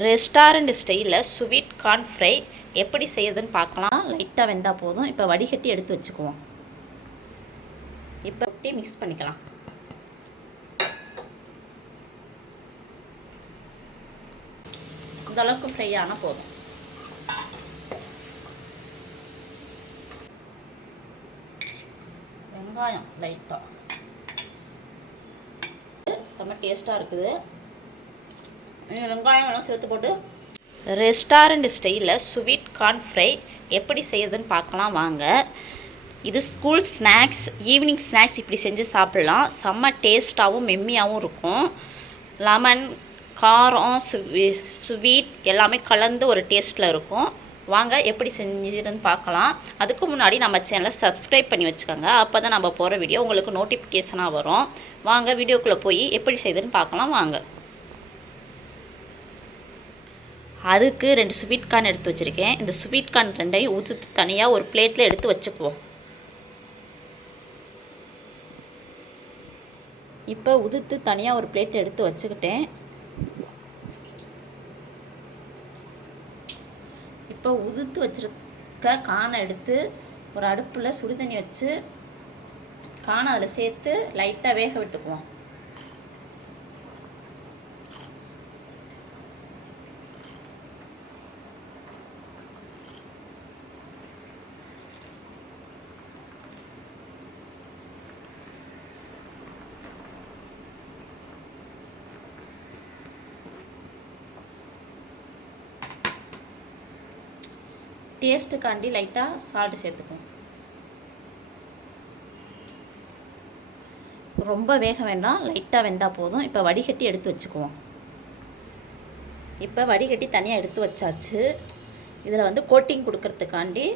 Restaurant ஸ்டைலில் sweet corn fry எப்படி செய்யறதுன்னு பார்க்கலாம். லைட்டாக வெந்தால் போதும். இப்போ வடிகட்டி எடுத்து வச்சுக்குவோம். இப்போ ஒட்டி மிக்ஸ் பண்ணிக்கலாம். இந்தளவுக்கு ஃப்ரை ஆனால் போதும். வெங்காயம் லைட்டாக செம்ம டேஸ்ட்டாக இருக்குது. வெங்காயம் எல்லாம் சேர்த்து போட்டு ரெஸ்டாரண்ட் ஸ்டைலில் ஸ்வீட் கார்ன் ஃப்ரை எப்படி செய்யறதுன்னு பார்க்கலாம் வாங்க. இது ஸ்கூல் ஸ்நாக்ஸ் ஈவினிங் ஸ்நாக்ஸ் இப்படி செஞ்சு சாப்பிட்லாம். செம்ம டேஸ்ட்டாகவும் மெம்மியாகவும் இருக்கும். லெமன் காரம் சுவி ஸ்வீட் எல்லாமே கலந்து ஒரு டேஸ்ட்டில் இருக்கும். வாங்க எப்படி செஞ்சுதுன்னு பார்க்கலாம். அதுக்கு முன்னாடி நம்ம சேனலை சப்ஸ்கிரைப் பண்ணி வச்சுக்கோங்க. அப்போ தான் நம்ம போகிற வீடியோ உங்களுக்கு நோட்டிஃபிகேஷனாக வரும். வாங்க வீடியோக்குள்ளே போய் எப்படி செய்யுதுன்னு பார்க்கலாம். வாங்க. அதுக்கு ரெண்டு ஸ்வீட் கார்ன் எடுத்து வச்சுருக்கேன். இந்த ஸ்வீட் கார்ன் ரெண்டையும் ஊற்றுத்து தனியாக ஒரு பிளேட்டில் எடுத்து வச்சுக்குவோம். இப்போ உதுத்து தனியாக ஒரு பிளேட் எடுத்து வச்சுக்கிட்டேன். இப்போ உதுத்து வச்சுருக்க கானை எடுத்து ஒரு அடுப்பில் சுடு தண்ணி வச்சு காணை அதில் சேர்த்து லைட்டாக வேக விட்டுக்குவோம். டேஸ்ட்டுக்காண்டி லைட்டாக சால்ட் சேர்த்துக்குவோம் ரொம்ப வேக வேண்டாம் லைட்டாக வெந்தால் போதும். இப்போ வடிகட்டி எடுத்து வச்சுக்குவோம். இப்போ வடிகட்டி தனியாக எடுத்து வச்சாச்சு. இதில் வந்து கோட்டிங் கொடுக்கறதுக்காண்டி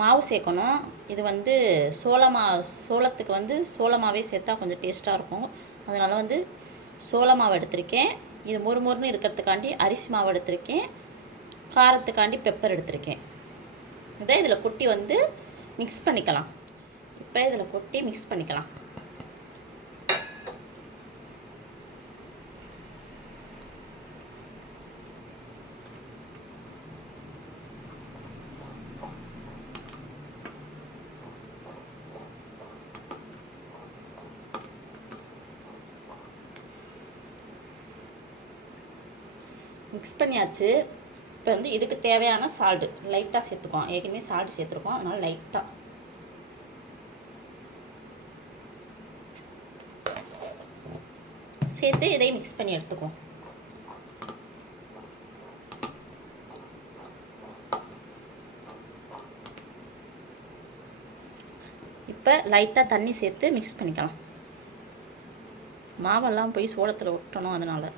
மாவு சேர்க்கணும். இது வந்து சோளமா சோளத்துக்கு வந்து சோளமாவே சேர்த்தா கொஞ்சம் டேஸ்ட்டாக இருக்கும். அதனால் வந்து சோள மாவு எடுத்திருக்கேன். இது மொறு மொறுன்னு இருக்கிறதுக்காண்டி அரிசி மாவு எடுத்திருக்கேன். காரத்துக்காண்டி பெப்பர் எடுத்திருக்கேன். இதை இதில் கொட்டி வந்து மிக்ஸ் பண்ணிக்கலாம். இப்போ இதில் கொட்டி மிக்ஸ் பண்ணிக்கலாம். மிக்ஸ் பண்ணியாச்சு. இப்போ வந்து இதுக்கு தேவையான சால்ட்டு லைட்டாக சேர்த்துக்குவோம். ஏற்கனவே சால்ட் சேர்த்துருக்கோம். அதனால் லைட்டாக சேர்த்து இதையும் மிக்ஸ் பண்ணி எடுத்துக்குவோம். இப்போ லைட்டாக தண்ணி சேர்த்து மிக்ஸ் பண்ணிக்கலாம். மாவெல்லாம் போய் சோளத்தில் ஒட்டணும் அதனால்.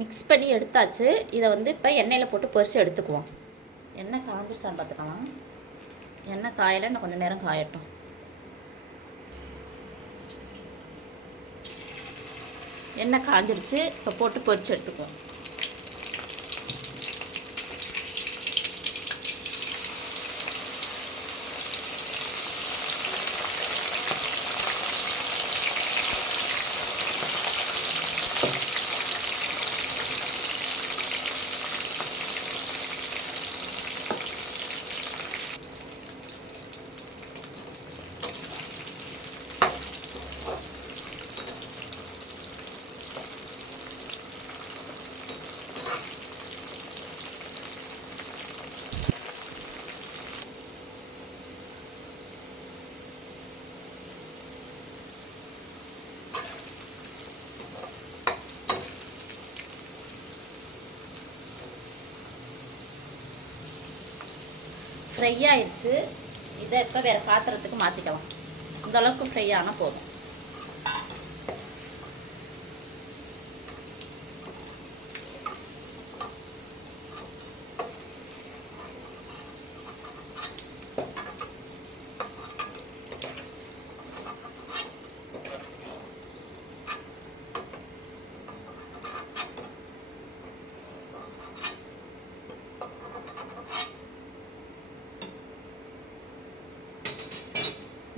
மிக்ஸ் பண்ணி எடுத்தாச்சு. இதை வந்து இப்போ எண்ணெயில் போட்டு பொரிச்சு எடுத்துக்குவோம். எண்ணெய் காஞ்சிருச்சான்னு பார்த்துக்கலாம்? எண்ணெய் காயலை இன்னும் கொஞ்சம் நேரம் காயட்டும். எண்ணெய் காஞ்சிருச்சு. இப்போ போட்டு பொரிச்சு எடுத்துக்குவோம். ஃப்ரை ஆயிடுச்சு இதை இப்போ வேறு பாத்திரத்துக்கு மாற்றிக்கலாம் இந்தளவுக்கு ஃப்ரை ஆனால் போதும்.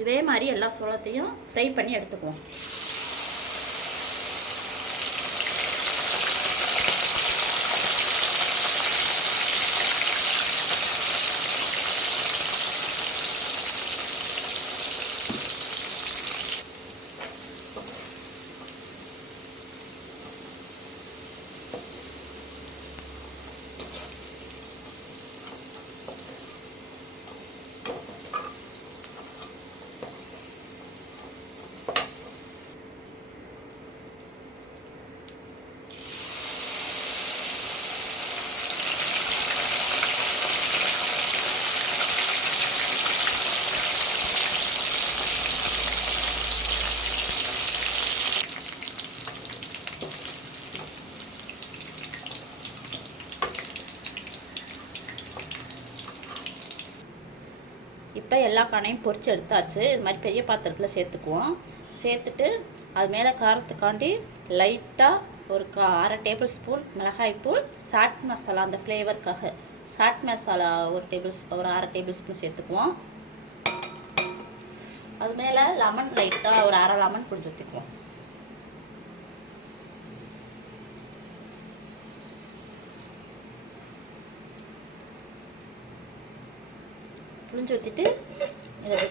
இதே மாதிரி எல்லா சோளத்தையும் ஃப்ரை பண்ணி எடுத்துக்குவோம். இப்போ எல்லா காணையும் பொரிச்சு எடுத்தாச்சு. இது மாதிரி பெரிய பாத்திரத்தில் சேர்த்துக்குவோம். சேர்த்துட்டு அது மேலே காரத்துக்காண்டி லைட்டாக ஒரு கா அரை டேபிள் ஸ்பூன் மிளகாய்த்தூள் சாட் மசாலா அந்த ஃப்ளேவருக்காக சாட் மசாலா ஒரு டேபிள் ஒரு அரை டேபிள் ஸ்பூன் சேர்த்துக்குவோம். அது மேலே லெமன் லைட்டாக ஒரு அரை லெமன் பிடிச்சி ஊற்றிக்குவோம் புழிஞ்சு ஊற்றிட்டு இதை அப்படியே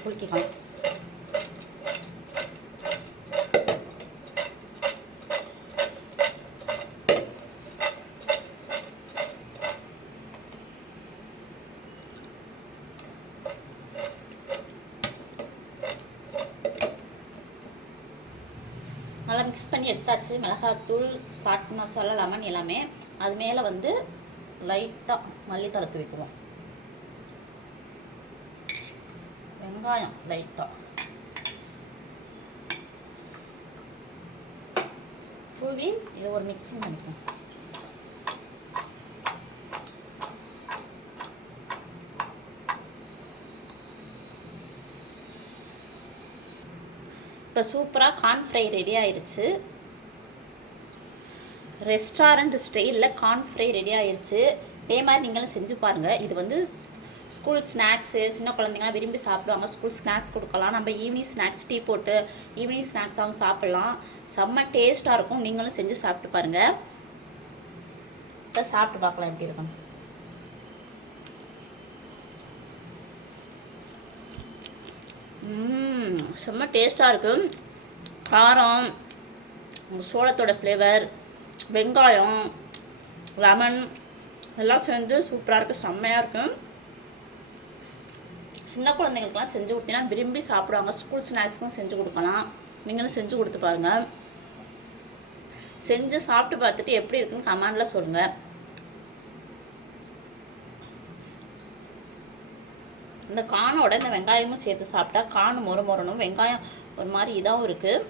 நல்லா மிக்ஸ் பண்ணி எடுத்தாச்சு. மிளகாத்தூள் சாட் மசாலா லெமன் எல்லாமே. அது மேலே வந்து லைட்டாக மல்லித்தலை வைக்குவோம் வெங்காயம் லைட்டாக தூவி இதை ஒரு மிக்சிங் பண்ணிக்கலாம். இப்போ சூப்பராக கார்ன் ஃப்ரை ரெடி ஆயிருச்சு. ரெஸ்டாரண்ட் ஸ்டைலில் கார்ன் ஃப்ரை ரெடி ஆயிருச்சு. இதே மாதிரி நீங்களும் செஞ்சு பாருங்கள் இது வந்து ஸ்கூல் ஸ்நாக்ஸு சின்ன குழந்தைங்களாம் விரும்பி சாப்பிடுவாங்க. ஸ்கூல் ஸ்நாக்ஸ் கொடுக்கலாம். நம்ம ஈவினிங் ஸ்நாக்ஸ் டீ போட்டு ஈவினிங் ஸ்நாக்ஸாகவும் சாப்பிட்லாம். செம்ம டேஸ்ட்டாக இருக்கும். நீங்களும் செஞ்சு சாப்பிட்டு பாருங்கள் இப்போ சாப்பிட்டு பார்க்கலாம் எப்படி இருக்கும். செம்ம டேஸ்ட்டாக இருக்கும் காரம் சோளத்தோட ஃப்ளேவர் வெங்காயம் லெமன் எல்லாம் சேர்ந்து சூப்பராக இருக்கும் செம்மையாக இருக்கும் சின்ன குழந்தைங்களுக்குலாம் செஞ்சு கொடுத்தீங்கன்னா விரும்பி சாப்பிடுவாங்க. ஸ்கூல் ஸ்நாக்ஸ்க்கும் செஞ்சு கொடுக்கலாம். நீங்களும் செஞ்சு கொடுத்து பாருங்கள் செஞ்சு சாப்பிட்டு பார்த்துட்டு எப்படி இருக்குன்னு கமெண்டில் சொல்லுங்கள் இந்த கானோட இந்த வெங்காயமும் சேர்த்து சாப்பிட்டா கான் மொறு மொறணும் வெங்காயம் ஒரு மாதிரி இதாகவும் இருக்குது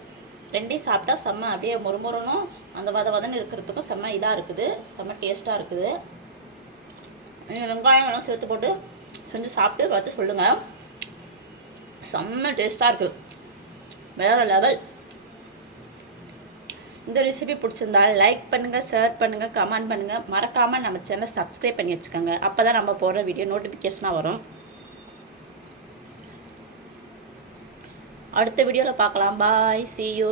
ரெண்டையும் சாப்பிட்டா செம்ம அப்படியே மொறுமொறனும் அந்த வத வதன்னு இருக்கிறதுக்கும் செம்ம இதாக இருக்குது. செம்ம டேஸ்ட்டாக இருக்குது. வெங்காயம் எல்லாம் சேர்த்து போட்டு செஞ்சு சாப்பிட்டு பார்த்து சொல்லுங்கள் செம்ம டேஸ்ட்டாக இருக்குது வேறு லெவல் இந்த ரெசிபி பிடிச்சிருந்தா லைக் பண்ணுங்கள் ஷேர் பண்ணுங்கள் கமெண்ட் பண்ணுங்கள் மறக்காமல் நம்ம சேனல் சப்ஸ்கிரைப் பண்ணி வச்சுக்கோங்க. அப்போ தான் நம்ம போடுற வீடியோ நோட்டிஃபிகேஷனாக வரும். அடுத்த வீடியோவில் பார்க்கலாம். பாய் சி யூ